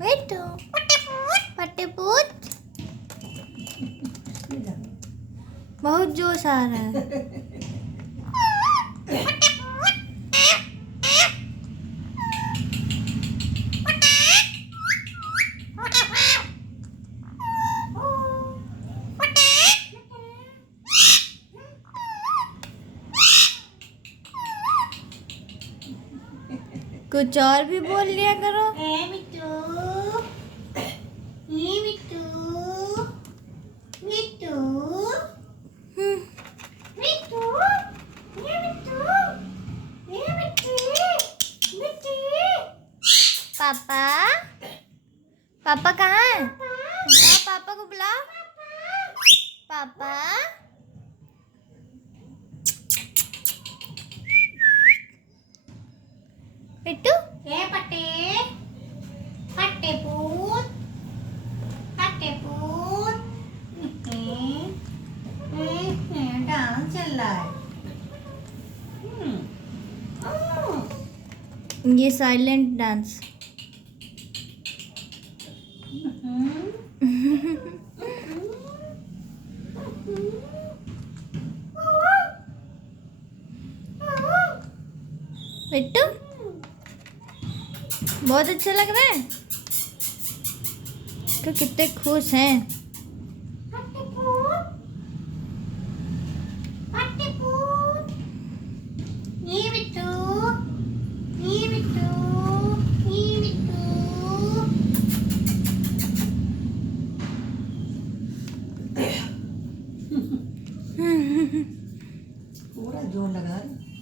बिट्टू पट्टीपूत बहुत जोश आ रहा है। कुछ और भी बोल लिया करो। मिट्टू मिट्टू मिट्टू मिट्टू पापा पापा कहाँ है? बुलाओ पापा को, बुलाओ पापा। बिट्टू पट्टे पट्टे पूत डांस चल रहा है। ये साइलेंट डांस। बिट्टू बहुत अच्छा लग रहा है। तो कितने खुश हैं। पूरा जोर लगा रही।